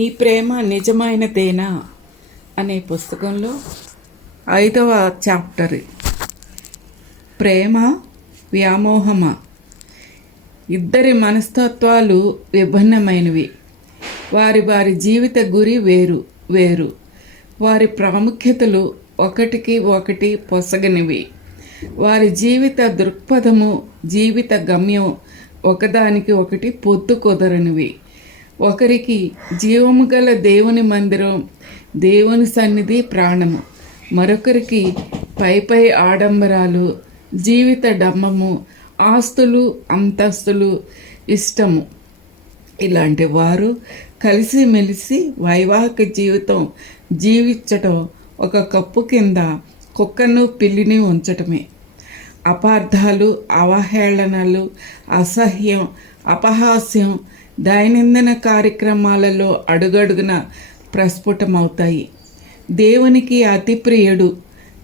నీ ప్రేమ నిజమైనదేనా అనే పుస్తకంలో 5వ చాప్టర్ ప్రేమ వ్యామోహమా. ఇద్దరి మనస్తత్వాలు విభిన్నమైనవి. వారి వారి జీవిత గురి వేరు వేరు. వారి ప్రాముఖ్యతలు ఒకటికి ఒకటి పొసగనివి. వారి జీవిత దృక్పథము, జీవిత గమ్యం ఒకదానికి ఒకటి పొత్తు కుదరనివి. ఒకరికి జీవము గల దేవుని మందిరం, దేవుని సన్నిధి ప్రాణము. మరొకరికి పై ఆడంబరాలు, జీవిత డంబము, ఆస్తులు, అంతస్తులు ఇష్టము. ఇలాంటి వారు కలిసిమెలిసి వైవాహిక జీవితం జీవించటం ఒక కప్పు కింద కుక్కను పిల్లిని ఉంచటమే. అపార్థాలు, అవహేళనలు, అసహ్యం, అపహాస్యం దైనందిన కార్యక్రమాలలో అడుగడుగున ప్రస్ఫుటమవుతాయి. దేవునికి అతి ప్రియుడు,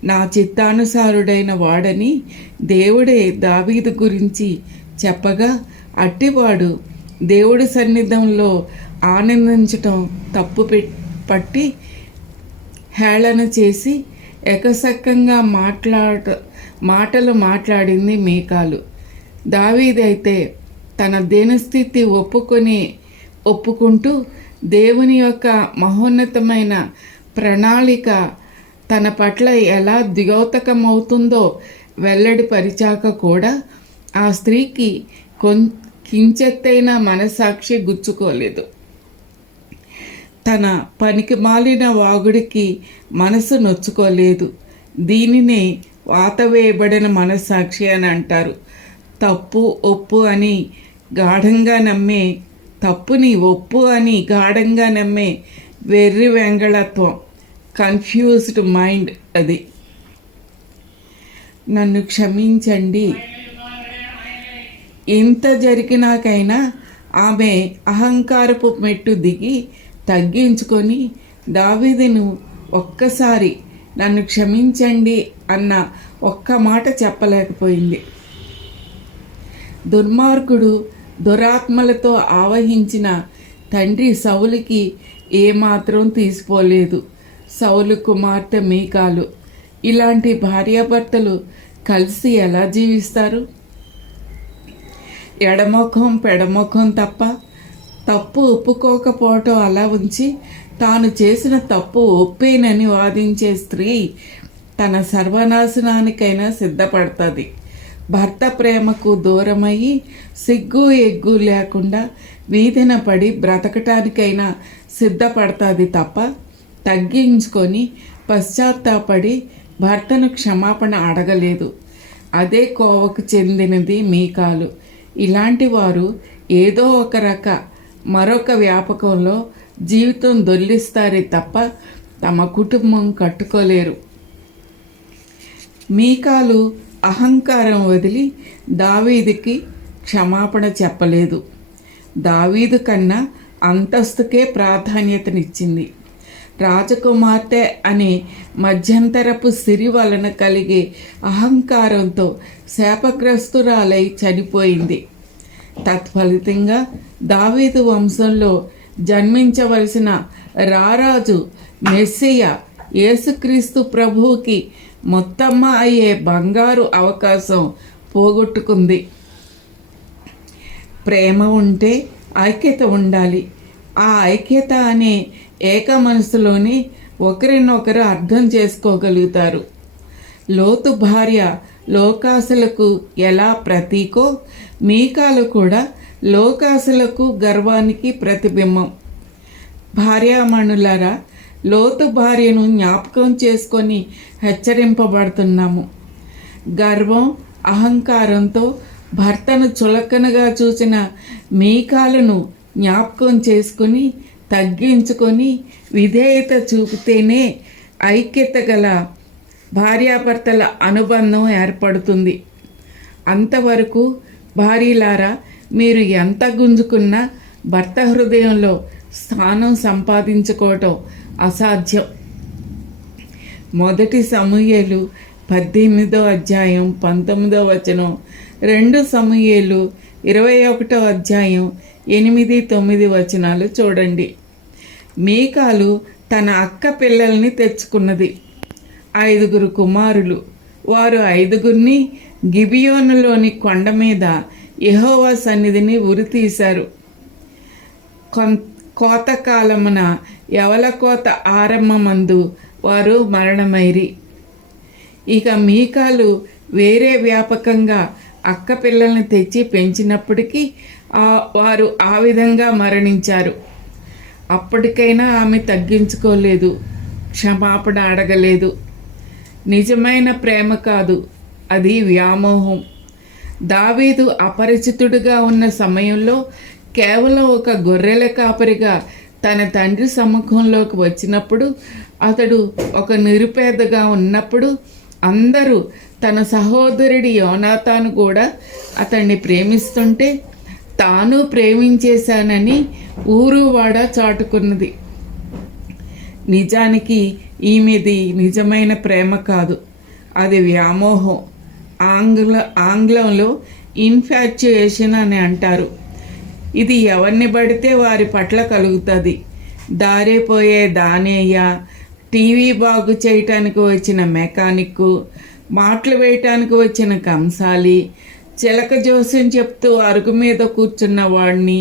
నా చిత్తానుసారుడైన వాడని దేవుడే దావీదు గురించి చెప్పగా, అట్టివాడు దేవుడి సన్నిధంలో ఆనందించటం తప్పు పట్టి హేళన చేసి ఎకసక్కంగా మాటలు మాట్లాడింది మీకాలు. దావీదైతే తన దీనస్థితి ఒప్పుకుంటూ దేవుని యొక్క మహోన్నతమైన ప్రణాళిక తన పట్ల ఎలా ద్యోతకమవుతుందో వెల్లడిపరిచాక కూడా ఆ స్త్రీకి కించెత్తైన మనసాక్షి గుచ్చుకోలేదు. తన పనికి మాలిన వాగుడికి మనసు నొచ్చుకోలేదు. దీనినే వాతవేయబడిన మనస్సాక్షి అని అంటారు. తప్పు ఒప్పు అని గాఢంగా నమ్మే, తప్పుని ఒప్పు అని గాఢంగా నమ్మే వెర్రి వెంగళత్వం, కన్ఫ్యూజ్డ్ మైండ్ అది. నన్ను క్షమించండి. ఇంత జరిగినాకైనా ఆమె అహంకారపు మెట్టు దిగి తగ్గించుకొని దావీదును ఒక్కసారి నన్ను క్షమించండి అన్న ఒక్క మాట చెప్పలేకపోయింది. దుర్మార్గుడు, దురాత్మలతో ఆవహించిన తండ్రి సౌలుకి ఏమాత్రం తీసిపోలేదు. సౌలు కుమార్తె మీకాలు. ఇలాంటి భార్యాభర్తలు కలిసి ఎలా జీవిస్తారు? ఎడముఖం పెడముఖం తప్ప. తప్పు ఒప్పుకోకపోవటం అలా ఉంచి తాను చేసిన తప్పు ఒప్పేనని వాదించే స్త్రీ తన సర్వనాశనానికైనా సిద్ధపడుతుంది. భర్త ప్రేమకు దూరమయ్యి సిగ్గు ఎగ్గు లేకుండా వీధిన పడి బ్రతకటానికైనా సిద్ధపడుతుంది తప్ప తగ్గించుకొని పశ్చాత్తాపడి భర్తను క్షమాపణ అడగలేదు. అదే కోవకు చెందినది మీకాలు. ఇలాంటి వారు ఏదో మరొక వ్యాపకంలో జీవితం దొల్లిస్తారే తప్ప తమ కుటుంబం కట్టుకోలేరు. మీకాలు అహంకారం వదిలి దావీదుకి క్షమాపణ చెప్పలేదు. దావీదు కన్నా అంతస్తుకే ప్రాధాన్యతనిచ్చింది. రాజకుమార్తె అనే మధ్యంతరపు సిరి వలన కలిగే అహంకారంతో శాపగ్రస్తురాలై చనిపోయింది. తత్ఫలితంగా దావీదు వంశంలో జన్మించవలసిన రారాజు మెస్సియా యేసుక్రీస్తు ప్రభువుకి మొత్తమ్మ అయ్యే బంగారు అవకాశం పోగొట్టుకుంది. ప్రేమ ఉంటే ఐక్యత ఉండాలి. ఆ ఐక్యత అనే ఏక మనసులోనే ఒకరినొకరు అర్థం చేసుకోగలుగుతారు. లోతు భార్య లోకాశలకు ఎలా ప్రతీకో మీకాలు కూడా లోకాశలకు గర్వానికి ప్రతిబింబం. భార్యామణులారా, లోతు భార్యను జ్ఞాపకం చేసుకొని హెచ్చరింపబడుతున్నాము. గర్వం, అహంకారంతో భర్తను చులకనగా చూసిన మీకాలను జ్ఞాపకం చేసుకొని తగ్గించుకొని విధేయత చూపితేనే ఐక్యత గల భార్యాభర్తల అనుబంధం ఏర్పడుతుంది. అంతవరకు భార్యలారా, మీరు ఎంత గుంజుకున్నా భర్త హృదయంలో స్థానం సంపాదించుకోవటం అసాధ్యం. 1 సమూయేలు 18వ అధ్యాయం 19వ వచనం, 2 సమూయేలు 21వ అధ్యాయం 8-9 వచనాలు చూడండి. మీకాలు తన అక్క పిల్లల్ని తెచ్చుకున్నది. 5 కుమారులు. వారు 5 గిబియోనులోని కొండ మీద యెహోవా సన్నిధిని ఉరితీశారు. కోతకాలమున యవల కోత ఆరంభమందు వారు మరణమైరి. ఇక మీకాలు వేరే వ్యాపకంగా అక్క పిల్లల్ని తెచ్చి పెంచినప్పటికీ వారు ఆ విధంగా మరణించారు. అప్పటికైనా ఆమె తగ్గించుకోలేదు, క్షమాపణ అడగలేదు. నిజమైన ప్రేమ కాదు, అది వ్యామోహం. దావీదు అపరిచితుడిగా ఉన్న సమయంలో కేవలం ఒక గొర్రెల కాపరిగా తన తండ్రి సముఖంలోకి వచ్చినప్పుడు, అతడు ఒక నిరుపేదగా ఉన్నప్పుడు అందరూ తన సహోదరుడి యోనాతాను కూడా అతన్ని ప్రేమిస్తుంటే తాను ప్రేమించేశానని ఊరువాడ చాటుకున్నది. నిజానికి ఈమెది నిజమైన ప్రేమ కాదు, అది వ్యామోహం. ఆంగ్లంలో ఇన్ఫాచ్యుయేషన్ అని అంటారు. ఇది ఎవరిని పడితే వారి పట్ల కలుగుతుంది. దారిపోయే దానేయ, టీవీ బాగు చేయటానికి వచ్చిన మెకానిక్కు, మాటలు వేయటానికి వచ్చిన కంసాలి, చిలక జోస్యం చెప్తూ అరుగు మీద కూర్చున్న వాడిని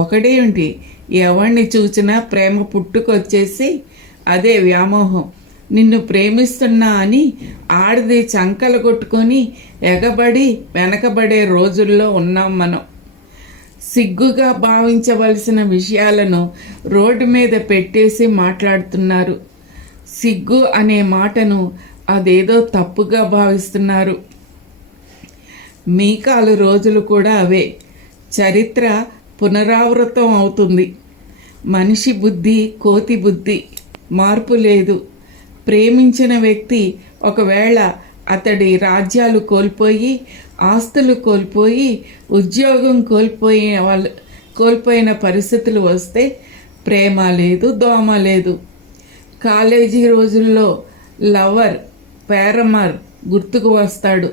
ఒకటేంటి, ఎవరిని చూసినా ప్రేమ పుట్టుకొచ్చేసి అదే వ్యామోహం. నిన్ను ప్రేమిస్తున్నా అని ఆడది చంకలు కొట్టుకొని ఎగబడి వెనకబడే రోజుల్లో ఉన్నాం మనం. సిగ్గుగా భావించవలసిన విషయాలను రోడ్డు మీద పెట్టేసి మాట్లాడుతున్నారు. సిగ్గు అనే మాటను అదేదో తప్పుగా భావిస్తున్నారు. మీకాలు రోజులు కూడా అవే. చరిత్ర పునరావృతం అవుతుంది. మనిషి బుద్ధి కోతి బుద్ధి, మార్పు లేదు. ప్రేమించిన వ్యక్తి ఒకవేళ అతడి రాజ్యాలు కోల్పోయి, ఆస్తులు కోల్పోయి, ఉద్యోగం కోల్పోయిన పరిస్థితులు వస్తే ప్రేమ లేదు, దోమ లేదు. కాలేజీ రోజుల్లో లవర్, పేరమర్ గుర్తుకు వస్తాడు.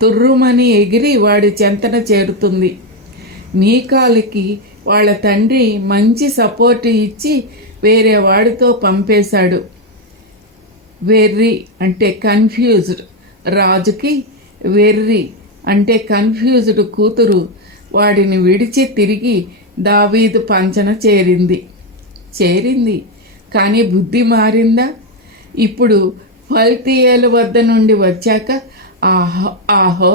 తుర్రుమని ఎగిరి వాడి చెంతన చేరుతుంది. మీకాలుకి వాళ్ళ తండ్రి మంచి సపోర్ట్ ఇచ్చి వేరే వాడితో పంపేశాడు. వెర్రి అంటే కన్ఫ్యూజ్డ్ రాజుకి వెర్రి అంటే కన్ఫ్యూజ్డ్ కూతురు వాడిని విడిచి తిరిగి దావీదు పంచన చేరింది. కానీ బుద్ధి మారిందా? ఇప్పుడు ఫల్తీయేలు వద్ద నుండి వచ్చాక ఆహో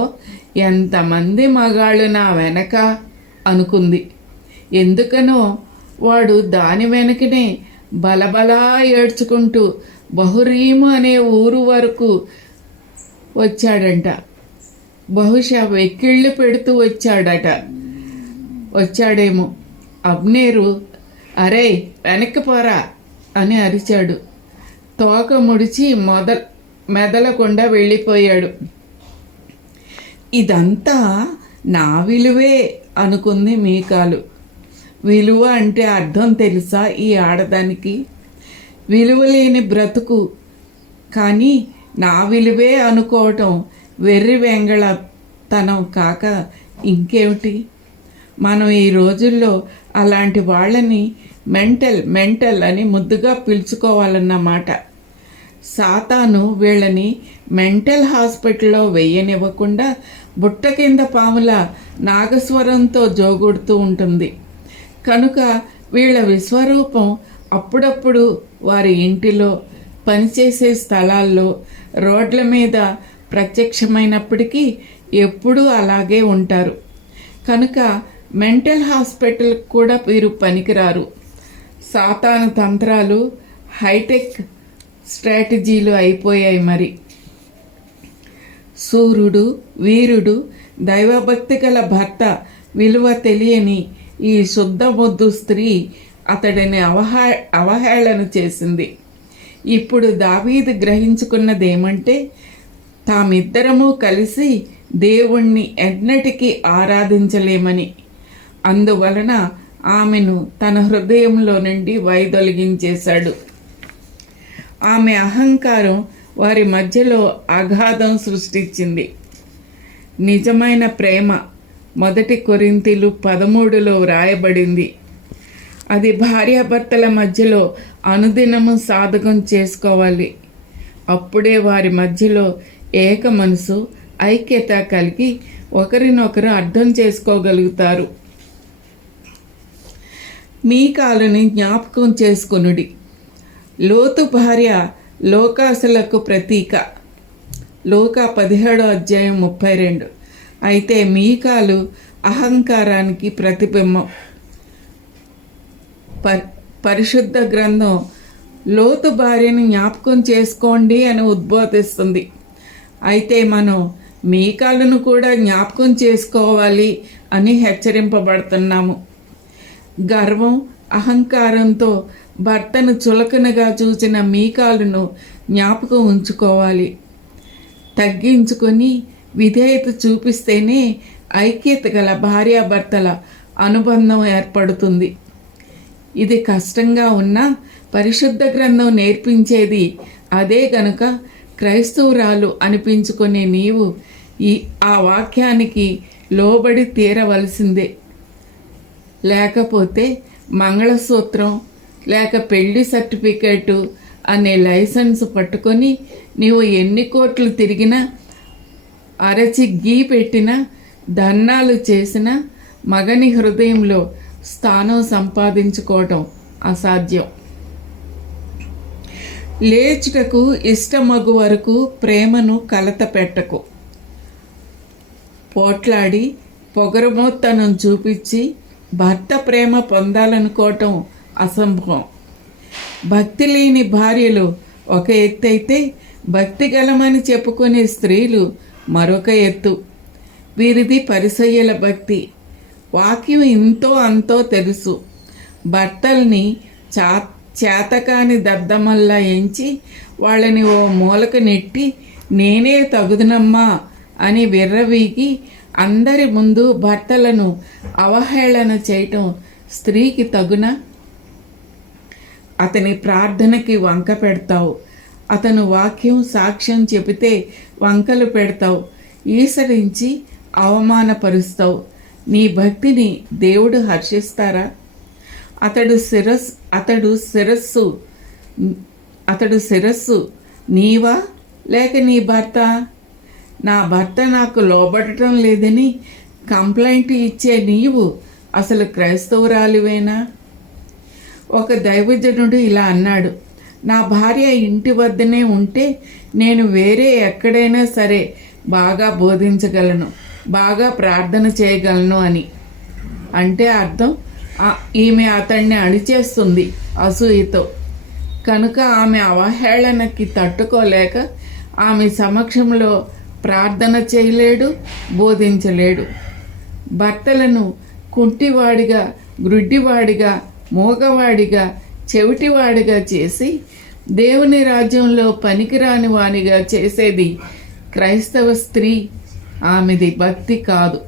ఎంతమంది మగాళ్ళు నా వెనక అనుకుంది. ఎందుకనో వాడు దాని వెనకనే బలబలా ఏడ్చుకుంటూ బహురీము అనే ఊరు వరకు వచ్చాడంట. బహుశా వెక్కిళ్ళు పెడుతూ వచ్చాడేమో. అబ్నేరు అరే వెనక్కి పోరా అని అరిచాడు. తోక ముడిచి మెదలకుండా వెళ్ళిపోయాడు. ఇదంతా నా విలువే అనుకుంది మీకాలు. విలువ అంటే అర్థం తెలుసా ఈ ఆడదానికి? విలువలేని బ్రతుకు. కానీ నా విలువే అనుకోవటం వెర్రి వెంగళతనం కాక ఇంకేమిటి? మనం ఈ రోజుల్లో అలాంటి వాళ్ళని మెంటల్ అని ముద్దుగా పిలుచుకోవాలన్నమాట. సాతాను వీళ్ళని మెంటల్ హాస్పిటల్లో వెయ్యనివ్వకుండా బుట్ట కింద పాముల నాగస్వరంతో జోగుడుతూ ఉంటుంది. కనుక వీళ్ళ విశ్వరూపం అప్పుడప్పుడు వారి ఇంటిలో, పనిచేసే స్థలాల్లో, రోడ్ల మీద ప్రత్యక్షమైనప్పటికీ ఎప్పుడూ అలాగే ఉంటారు. కనుక మెంటల్ హాస్పిటల్ కూడా వీరు పనికిరారు. సాతాను తంత్రాలు హైటెక్ స్ట్రాటజీలు అయిపోయాయి. మరి సూర్యుడు, వీరుడు, దైవభక్తి గల భర్త విలువ తెలియని ఈ శుద్ధ మొద్దు స్త్రీ అతడిని అవహేళన చేసింది. ఇప్పుడు దావీదు గ్రహించుకున్నదేమంటే తామిద్దరము కలిసి దేవుణ్ణి ఎన్నటికీ ఆరాధించలేమని. అందువలన ఆమెను తన హృదయంలో నుండి వైదొలిగించేశాడు. ఆమె అహంకారం వారి మధ్యలో అగాధం సృష్టించింది. నిజమైన ప్రేమ 1 కొరింథీలు 13లో వ్రాయబడింది. అది భార్యాభర్తల మధ్యలో అనుదినము సాధకం చేసుకోవాలి. అప్పుడే వారి మధ్యలో ఏక మనసు, ఐక్యత కలిగి ఒకరినొకరు అర్థం చేసుకోగలుగుతారు. మీకాలుని జ్ఞాపకం చేసుకొనుడి. లోతు భార్య లోకాసులకు ప్రతీక. లోకా 17:32. అయితే మీకాలు అహంకారానికి ప్రతిబింబం. పరిశుద్ధ గ్రంథం లోతు భార్యను జ్ఞాపకం చేసుకోండి అని ఉద్బోధిస్తుంది. అయితే మనం మీకాలను కూడా జ్ఞాపకం చేసుకోవాలి అని హెచ్చరింపబడుతున్నాము. గర్వం, అహంకారంతో భర్తను చులకనగా చూసిన మీకాలును జ్ఞాపకం ఉంచుకోవాలి. తగ్గించుకొని విధేయత చూపిస్తేనే ఐక్యత గల భార్యాభర్తల అనుబంధం ఏర్పడుతుంది. ఇది కష్టంగా ఉన్నా పరిశుద్ధ గ్రంథం నేర్పించేది అదే గనుక క్రైస్తవురాలు అనిపించుకునే నీవు ఆ వాక్యానికి లోబడి తీరవలసిందే. లేకపోతే మంగళసూత్రం లేక పెళ్లి సర్టిఫికేటు అనే లైసెన్స్ పట్టుకొని నీవు ఎన్ని కోట్లు తిరిగినా, అరచి గీ పెట్టినా, దన్నాలు చేసినా మగని హృదయంలో స్థానం సంపాదించుకోవటం అసాధ్యం. లేచుటకు ఇష్టమగు వరకు ప్రేమను కలత పెట్టకు. పోట్లాడి పొగరమోత్తనం చూపించి భర్త ప్రేమ పొందాలనుకోవటం అసంభవం. భక్తి లేని భార్యలు ఒక ఎత్తు అయితే, భక్తి గలమని చెప్పుకునే స్త్రీలు మరొక ఎత్తు. వీరిది పరిసయ్యుల భక్తి. వాక్యం ఇంతో అంతో తెలుసు. భర్తల్ని చేతకాని దద్దమల్లా ఎంచి వాళ్ళని ఓ మూలకు నెట్టి నేనే తగుదునమ్మా అని విర్రవీగి అందరి ముందు భర్తలను అవహేళన చేయటం స్త్రీకి తగునా? అతని ప్రార్థనకి వంక పెడతావు. అతను వాక్యం సాక్ష్యం చెబితే వంకలు పెడతావు. ఈసరించి అవమానపరుస్తావు. నీ భక్తిని దేవుడు హర్షిస్తారా? అతడు శిరస్సు నీవా లేక నీ భర్త? నా భర్త నాకు లోబడటం లేదని కంప్లైంట్ ఇచ్చే నీవు అసలు క్రైస్తవురాలివేనా? ఒక దైవజనుడు ఇలా అన్నాడు, నా భార్య ఇంటి వద్దనే ఉంటే నేను వేరే ఎక్కడైనా సరే బాగా బోధించగలను, బాగా ప్రార్థన చేయగలను అని. అంటే అర్థం ఈమె అతన్ని అణిచేస్తుంది అసూయతో. కనుక ఆమె అవహేళనకి తట్టుకోలేక ఆమె సమక్షంలో ప్రార్థన చేయలేడు, బోధించలేడు. భర్తలను కుంటివాడిగా, గ్రుడ్డివాడిగా, మూగవాడిగా, చెవిటివాడిగా చేసి దేవుని రాజ్యంలో పనికిరాని వానిగా చేసేది క్రైస్తవ స్త్రీ. ఆమెది భక్తి కాదు.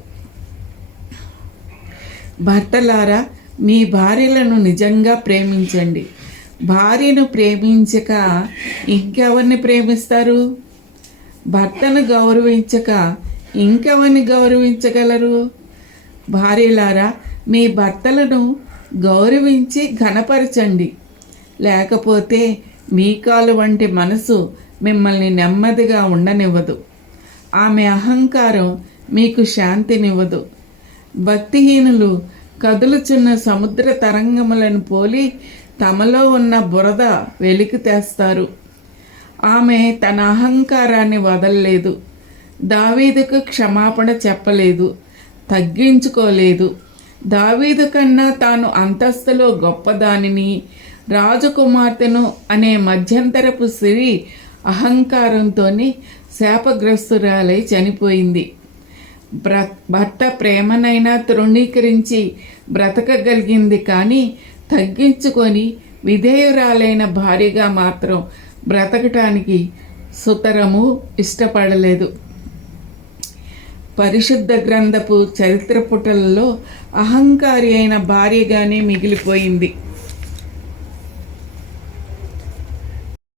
భర్తలారా, మీ భార్యలను నిజంగా ప్రేమించండి. భార్యను ప్రేమించక ఇంకెవరిని ప్రేమిస్తారు? భర్తను గౌరవించక ఇంకెవరిని గౌరవించగలరు? భార్యలారా, మీ భర్తలను గౌరవించి ఘనపరచండి. లేకపోతే మీకాలు వంటి మనసు మిమ్మల్ని నెమ్మదిగా ఉండనివ్వదు. ఆమె అహంకారం మీకు శాంతినివ్వదు. భక్తిహీనులు కదులుచున్న సముద్ర తరంగములను పోలి తమలో ఉన్న బురద వెలికి తెస్తారు. ఆమె తన అహంకారాన్ని వదలలేదు. దావీదుకు క్షమాపణ చెప్పలేదు, తగ్గించుకోలేదు. దావీదు కన్నా తాను అంతస్తులో గొప్పదానిని, రాజకుమార్తెను అనే మధ్యంతరపు స్త్రీ అహంకారంతోనే శాపగ్రస్తురాలై చనిపోయింది. భర్త ప్రేమనైనా తృణీకరించి బ్రతకగలిగింది, కానీ తగ్గించుకొని విధేయురాలైన భార్యగా మాత్రం బ్రతకటానికి సుతరము ఇష్టపడలేదు. పరిశుద్ధ గ్రంథపు చరిత్ర పుటలలో అహంకారి అయిన భార్యగానే మిగిలిపోయింది.